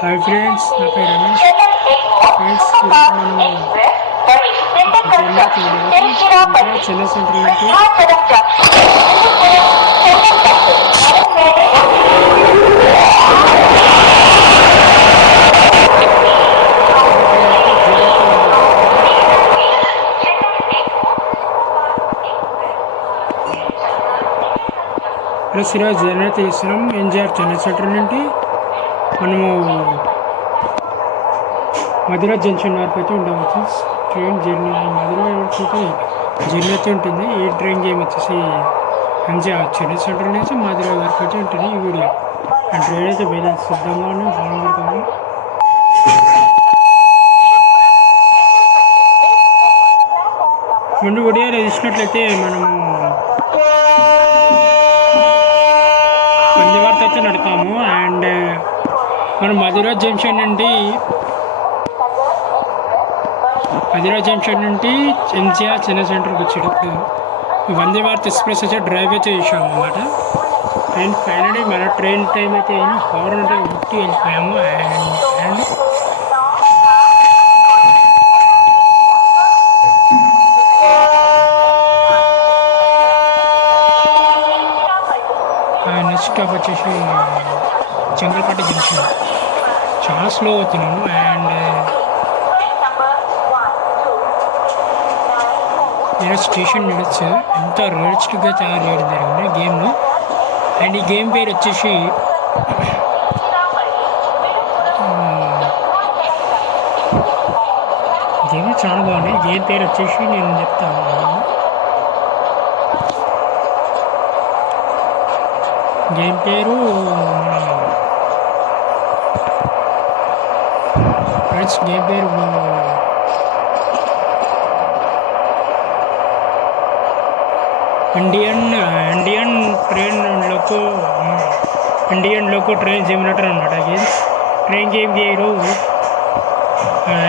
Hi friends, నా పేరు రమేష్. ఫ్రెండ్స్, మనం చెన్నై సెంట్రల్ నుంచి ఈరోజు జర్నీ అయితే చేస్తున్నాం. ఎన్జిఆర్ చెన్నై సెంట్రల్ నుండి మనము మధుర జంక్షన్ వరకు అయితే ఉండవచ్చు. ట్రైన్ జర్నీ మధుర అయితే జర్నీ అయితే ఉంటుంది. ఈ ట్రైన్ గేమ్ వచ్చేసి ఎన్జిఆర్ చెన్నై సెంట్రల్ నుంచి మధుర వరకు అయితే ఉంటుంది. ఈ వీడియో ఆ ట్రైన్ అయితే వేరే సిద్ధంగానే బాగుంటుంది. ముందు వీడియోలో చూసినట్లయితే మనము వందేవార్త అయితే నడతాము. అండ్ మనం మధుర జంక్షన్ నుండి ఎన్జిఆర్ చెన్నై సెంటర్కి వచ్చేటప్పుడు వందే భారత్ ఎక్స్ప్రెస్ అయితే డ్రైవ్ అయితే చేసాము అన్నమాట. అండ్ ఫైనలీ మన ట్రైన్ టైం అయితే హార్న్ అంటే ఉట్టి వెళ్ళిపోయాము. అండ్ నెక్స్ట్ స్టాప్ వచ్చేసి చంద్రపేట జంక్షన్. చాలా స్లో అవుతున్నాము. అండ్ స్టేషన్ నడచ్చు ఎంత రియలిస్టిక్గా తయారు చేయడం జరిగింది గేమ్లో. అండ్ ఈ గేమ్ పేరు వచ్చేసి గేమ్ చాలా బాగుంది. గేమ్ పేరు వచ్చేసి నేను చెప్తాను. గేమ్ పేరు ఫ్రెండ్స్ గేమ్ పేరు ఇండియన్ లోకో ట్రైన్ సిమ్యులేటర్ అనమాట. ట్రైన్ గేమ్ పేరు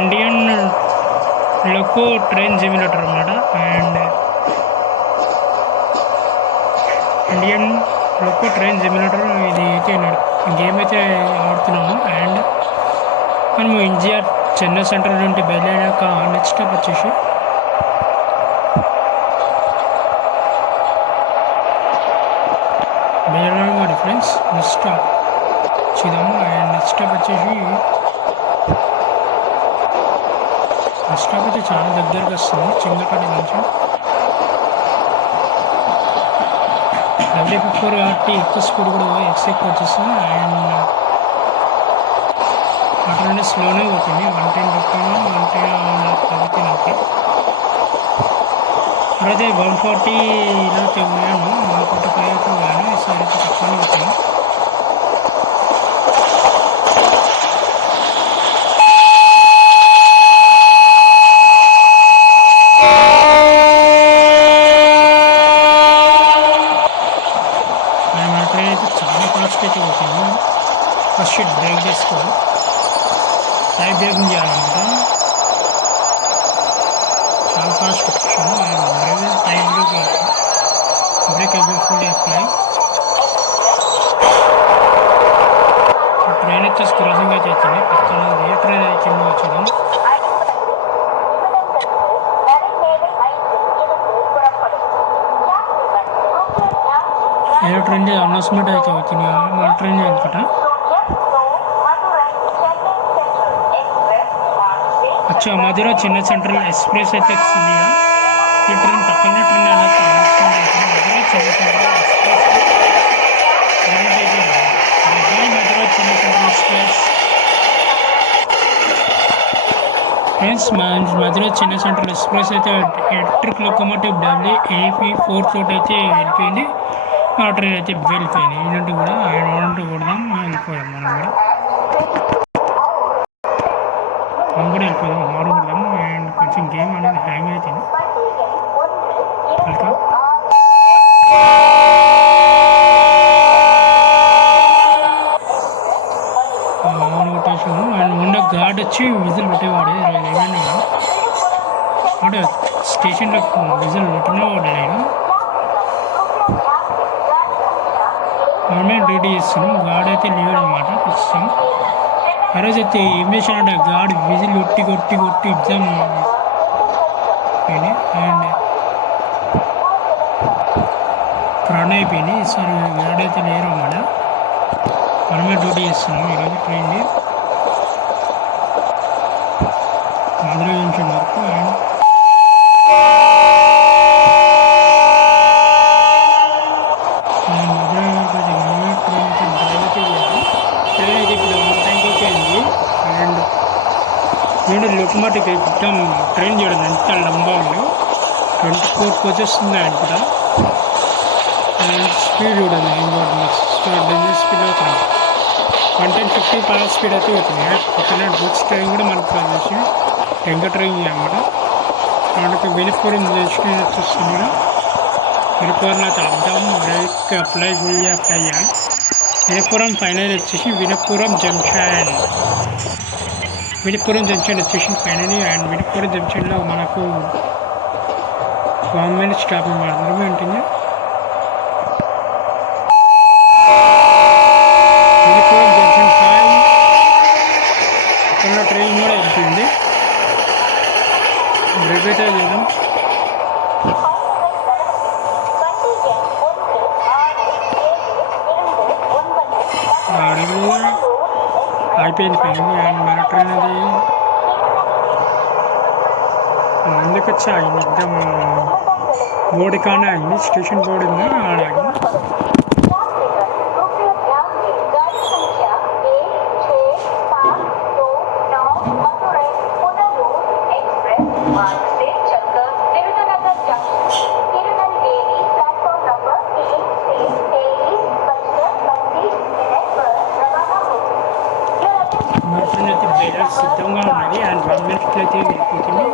ఇండియన్ లోకో ట్రైన్ సిమ్యులేటర్ అనమాట. And Indian loco train simulator ఇది అయితే గేమ్ అయితే ఆడుతున్నాము. అండ్ మనము ఎన్జిఆర్ చెన్నై సెంట్రల్ నుండి బయలుదేరాక నెక్స్ట్ స్టాప్ వచ్చేసి బెజవాడ ఫ్రెండ్స్. నెక్స్ట్ స్టాప్ చూద్దాము. అండ్ నెక్స్ట్ స్టాప్ వచ్చేసి నెక్స్ట్ స్టాప్ అయితే చాలా దగ్గరకు వస్తుంది. చంద్రపేట నుంచి WP4 కాబట్టి ఎక్కువ స్పీడ్ కూడా ఎక్కువ వచ్చేస్తుంది. అండ్ అట్లనే స్లోనే పోతుంది. 110 రూపాయలు 110 నాకు అదే 140లో పోయాను. 145 పోయాను. ఈసారి అయితే తక్కువనే వచ్చాను. మన ట్రైన్ అయితే చాలా ఫాస్ట్ అయితే పోతుంది. ఫస్ట్ షీట్ బ్రేక్ చేసుకోవాలి. టైం బ్రేకింగ్ చేయాలన్నమాట. చాలా ఫాస్ట్ వచ్చాను. టైం బ్రేక్ అయితే ఫుల్ అప్లై. ట్రైన్ వచ్చేసి క్రాసింగ్ అయితే వచ్చింది. పక్కన ఏ ట్రైన్ వచ్చిందో వచ్చేదాం. ఏ ట్రైన్ అనౌన్స్మెంట్ అయితే వచ్చింది. మన ట్రైన్ అనుకుంటా. अच्छा मधुरा చెన్నై సెంట్రల్ ఎక్స్ప్రెస్ అయితే వస్తుంది. ఈ ట్రైన్ పక్కన train Madurai Chennai central express Madurai Chennai central express friends. Madurai Chennai central express అయితే ఎలక్ట్రిక్ లోకోమోటివ్ WAP4 తోటి అయితే వెళ్ళిపోయింది. ఆ ట్రైన్ అయితే వెళ్ళిపోయింది. ఇలాంటి కూడా కొడదాం వెళ్ళిపోయాం. మనం కూడా వెళ్ళిపోదాం. ఆడుకుందాము. అండ్ కొంచెం గేమ్ అనేది హ్యాంగ్ అవుతుంది. కొట్టేసాము. అండ్ మొన్న గార్డ్ వచ్చి విజిల్ పెట్టేవాడు. ఏమైనా వాడు స్టేషన్లో విజిల్ పెట్టినవాడు. నేను మనమే డ్యూటీ చేస్తున్నాం. గార్డ్ అయితే లేడు అనమాట. ప్రస్తుతం ఆ రోజు అయితే ఏం చేశాడంటే గాడి విజిల్ కొట్టి కొట్టి కొట్టి ఎగ్జామ్ అయిపోయినాయి అండ్ రన్ అయిపోయినాయి. ఈసారి గాడైతే లేరు అన్నమాట. మనమే డ్యూటీ చేస్తున్నాం ఈరోజు ట్రైన్ది మధురై జంక్షన్ వరకు. అండ్ మధురై వరకు అయితే మనమే ట్రైన్ అయితే డ్రైవ్ అయితే చేయాలి. ట్రైన్ అయితే ఇప్పుడు ఆన్ టైంకి అయితే అయింది. అండ్ నేను లోకమాటిక్ మొత్తం ట్రైన్ చూడండి ఎంత లంబా ఉందో 24 కోచెస్ ఉన్నాయి అనుకుంటా. అండ్ స్పీడ్ చూడండి ఏం చూడండి స్పీడ్ అవుతుంది 110-50 per స్పీడ్ అయితే అవుతుంది. పక్కన బుక్స్ ట్రైన్ కూడా మనకు వచ్చేసి టెంక ట్రైన్ అనమాట. మనకి వినుపురం జంక్షన్ వచ్చేస్తుంది. వినుపురంలో అయితే అర్థం బ్రేక్ అప్లై చేయాలి. వినుపురం ఫైనల్ వచ్చేసి వినుపురం జంక్షన్ వచ్చేసి ఫైనల్. అండ్ వినుపురం జంక్షన్లో మనకు 1 minute స్టాపింగ్ మాత్రమే ఉంటుంది. వినుపురం జంక్షన్ 5 అక్కడ ట్రైన్ కూడా వెళ్తుంది. రిపీట్ చేద్దాం. అయిపోయింది ఫైనల్. అండ్ మన ట్రైన్ అది ముందుకు వచ్చి ఆగింది. ఎగ్జామ్ బోర్డు కానీ ఆగింది. స్టేషన్ బోర్డు ఉంది ఆడ ఆగింది. అయితే బయలుదేరి సిద్ధంగా ఉన్నది. అండ్ 1 minute అయితే వెళ్ళిపోతుంది.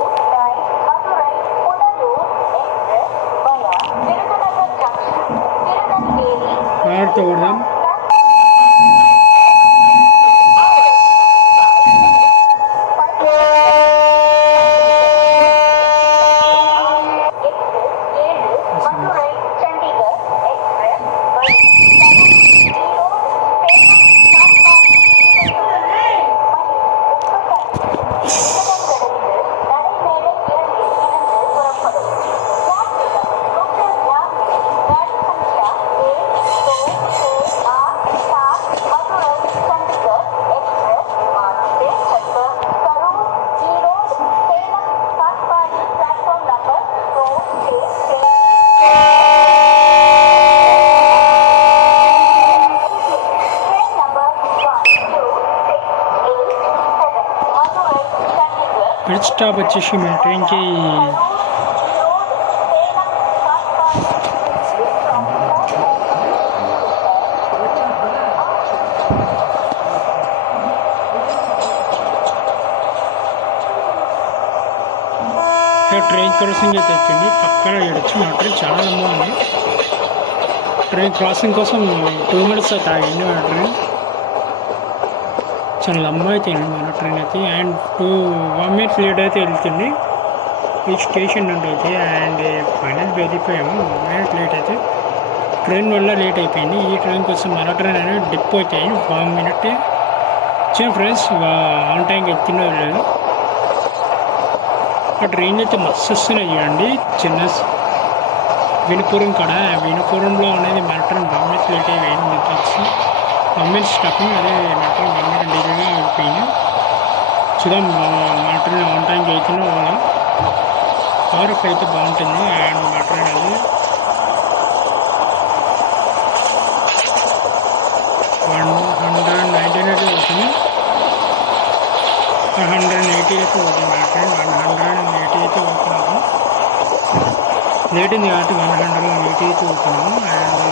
కార్తో కొడదాం. ఫస్ట్ స్టాప్ వచ్చేసి మన ట్రైన్కి ట్రైన్ క్రాసింగ్ అయితే వచ్చింది. పక్కన ఏడొచ్చు మన ట్రైన్ చాలా లంబా ఉంది. ట్రైన్ క్రాసింగ్ కోసం 2 minutes అయితే ఆగింది మన ట్రైన్. చాలా లంబా అయితే మన ట్రైన్ అయితే. అండ్ 1 minute లేట్ అయితే వెళ్తుంది ఈ స్టేషన్ నుండి అయితే. అండ్ ఫైనల్ వెళ్ళిపోయాము. 1 minute లేట్ అయితే ట్రైన్ వల్ల లేట్ అయిపోయింది. ఈ ట్రైన్ కోసం మన ట్రైన్ అనేది డిప్ అవుతాయి 1 minute. చిన్న ఫ్రెండ్స్ ఆన్ టైంకి ఎత్తినో లేదు. ఆ ట్రైన్ అయితే మస్తు వస్తున్నాయి చూడండి. చిన్న వినుపురం కాడ వినుపురంలో అనేది మన ట్రైన్ 1 minute లేట్ అయిపోయింది. వచ్చి 1 minute స్టాపింగ్. అదే మన ట్రైన్ 1 minute డిలేగా అయిపోయింది. చూద్దాం మన ట్రైన్ ఆన్ టైంకి అవుతున్నా వాళ్ళ పవర్ అయితే బాగుంటుంది. అండ్ మన ట్రైన్ అది 119 అయితే అవుతుంది. 180 అయితే అవుతుంది మన ట్రైన్. 180 అయితే అవుతున్నాము. లేట్ ఉంది కాబట్టి 180 అయితే అవుతున్నాము. అండ్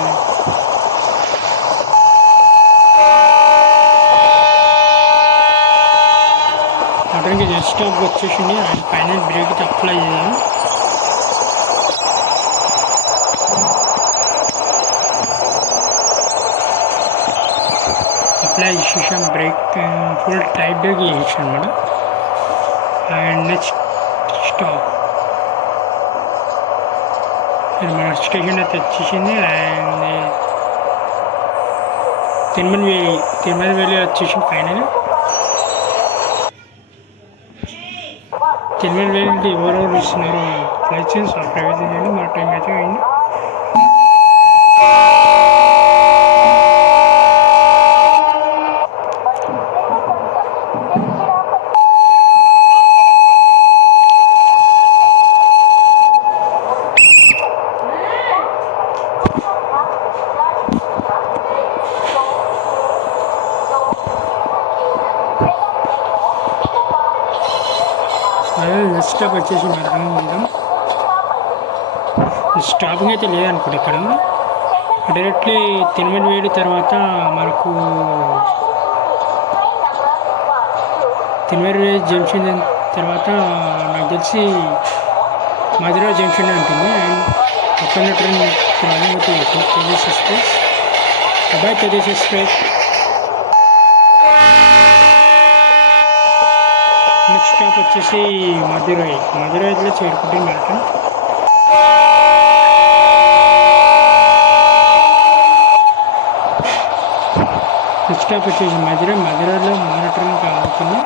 అతనికి జస్ట్ స్టాప్ వచ్చేసింది. అండ్ ఫైనల్ బ్రేక్ అయితే అప్లై చేయాలి. అప్లై చేసాం. బ్రేక్ ఫుల్ టైట్ బ్రేక్ చేసాం అనమాట. అండ్ నెక్స్ట్ స్టాప్ మన స్టేషన్ అయితే వచ్చేసింది. అండ్ తిరుమల వేలి వచ్చేసింది ఫైనల్. తెలియని ఎవరెవరు ఇస్తున్నారు లైసెన్స్ ప్రైవేట్ చేయండి. మా టైం అయితే అయింది. అదే నెక్స్ట్ స్టాప్ వచ్చేసి మార్గం మీద స్టాపింగ్ అయితే లేదనుకోండి. ఇక్కడ డైరెక్ట్లీ తిరుమలవేడి తర్వాత మనకు తిరుమలవేడి జంక్షన్ తర్వాత నాకు తెలిసి మధురా జంక్షన్ ఉంటుంది. అండ్ పక్కన ట్రైన్ తేజస్ ఎక్స్ప్రెస్. బాయ్ తేజస్ ఎక్స్ప్రెస్. నెక్స్ట్ స్టాప్ వచ్చేసి మధురైలో చేరుకుంటుంది మ్యాటర్. నెక్స్ట్ స్టాప్ వచ్చేసి మధురైలో మానిటరింగ్ అవుతుంది.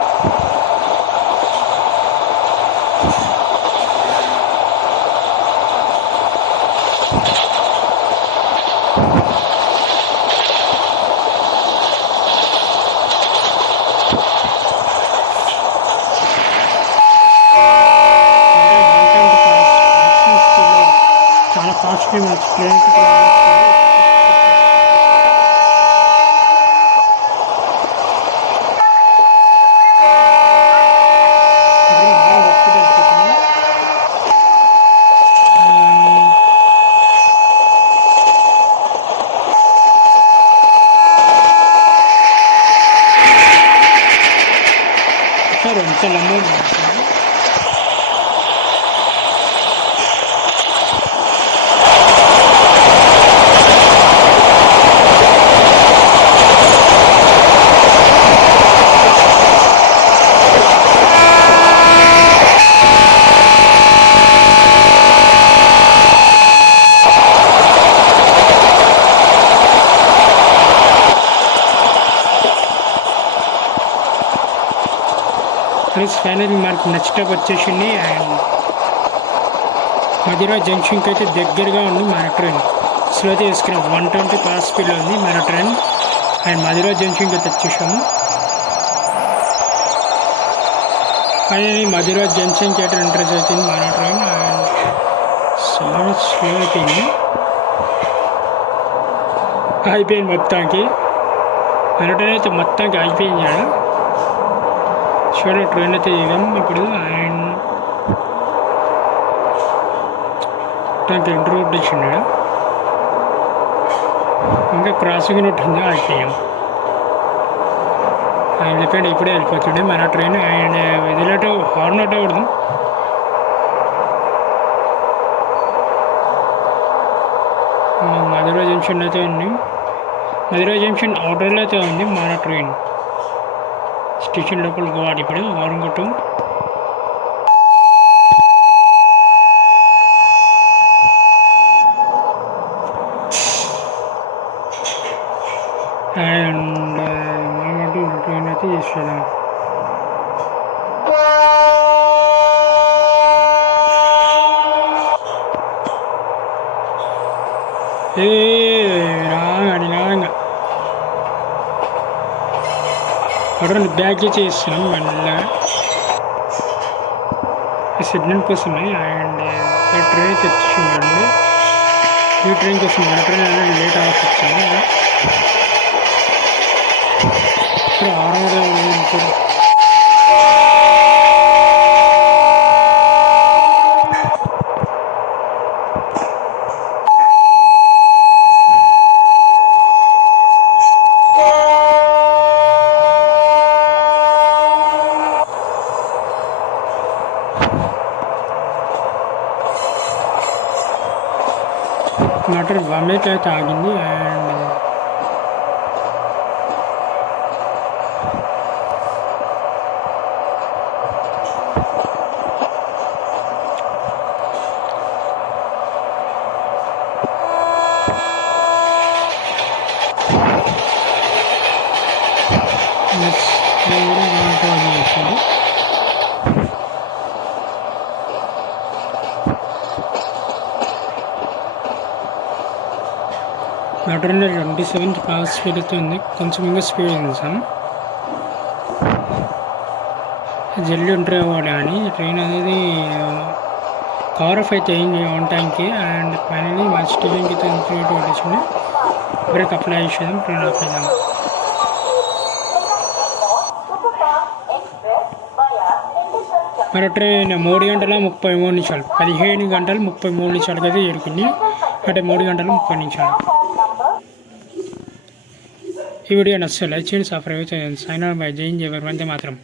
చాలా ఫాస్ట్గా ట్రైన్ ఎంత లమ్మ ప్లస్ ఫైనల్ మనకు నెక్స్ట్ స్టాప్ వచ్చేసింది. అండ్ మధురా జంక్షన్కి అయితే దగ్గరగా ఉంది మన ట్రైన్. స్లో చేసుకుని 120 క్లాస్ స్పీడ్లో ఉంది మన ట్రైన్. అండ్ మధురా జంక్షన్కి అయితే వచ్చేసాము. ఫైనల్లీ మధురా జంక్షన్కి అయితే ఎంట్రెన్స్ అవుతుంది మన ట్రైన్. అండ్ చాలా స్లో అయిపోయింది. మొత్తానికి మన ట్రైన్ అయితే మొత్తానికి అయిపోయింది. చూడ ట్రైన్ అయితే దిగాం ఇప్పుడు. అండ్ మొత్తానికి ఎంటర్ రోడ్ వచ్చిండ ఇంకా క్రాసింగ్ ఉంటుంది అయిపోయాం. ఆయన చెప్పాడు ఇప్పుడే వెళ్ళిపోతుండే మన ట్రైన్. అండ్ వదిలేటో హార్న్ అవ్వకూడదు. మధురా జంక్షన్ అయితే ఉంది. మధురా జంక్షన్ అవుటర్లో అయితే ఉంది మన ట్రైన్. స్టేషన్ లోపలికి పోవాలి ఇప్పుడు వారంగట్టు. అండ్ మనమంటూ ట్రైన్ అయితే చేసేదాం. రాగా ఆర్డర్ బ్యాక్ చేస్తున్నాం మళ్ళీ సిగ్నల్ కోసమే. అండ్ ట్రైన్ తెచ్చిందండి. ఈ ట్రైన్ కోసం మన ట్రైన్ అనేది లేట్ అవ్వాల్సి వచ్చింది. ఇప్పుడు 6 మటర్ వమేట్ అయితే ఆగింది. అండ్ మెట్రో 27 ఫాస్ట్ స్పీడ్ అయితే ఉంది, కొంచెం ఇంకా స్పీడ్ ఉంది సార్. జల్దీ ఉంటాయి కూడా అని ట్రైన్ అనేది కవర్ ఆఫ్ అయితే అయింది ఆన్ టైంకి. అండ్ ఫైనల్లీ మా స్టేషన్కి అయితే వచ్చింది. బ్రేక్ అప్లై చేసేదాం, ట్రైన్ ఆఫ్ చేద్దాం. మరి ట్రైన్ 3 గంటల 33 నిమిషాలు, 15 గంటలు 33 నిమిషాలకి అయితే చేరుకుంది. అంటే 3 గంటల 30 నిమిషాలు. ఈ వీడియో నచ్చలేదు, లైక్ చేయండి, సబ్స్క్రైబ్ చేయండి. సైన్ ఆన్ బై జై హింద్, జై భారత్, వందే మాతరం.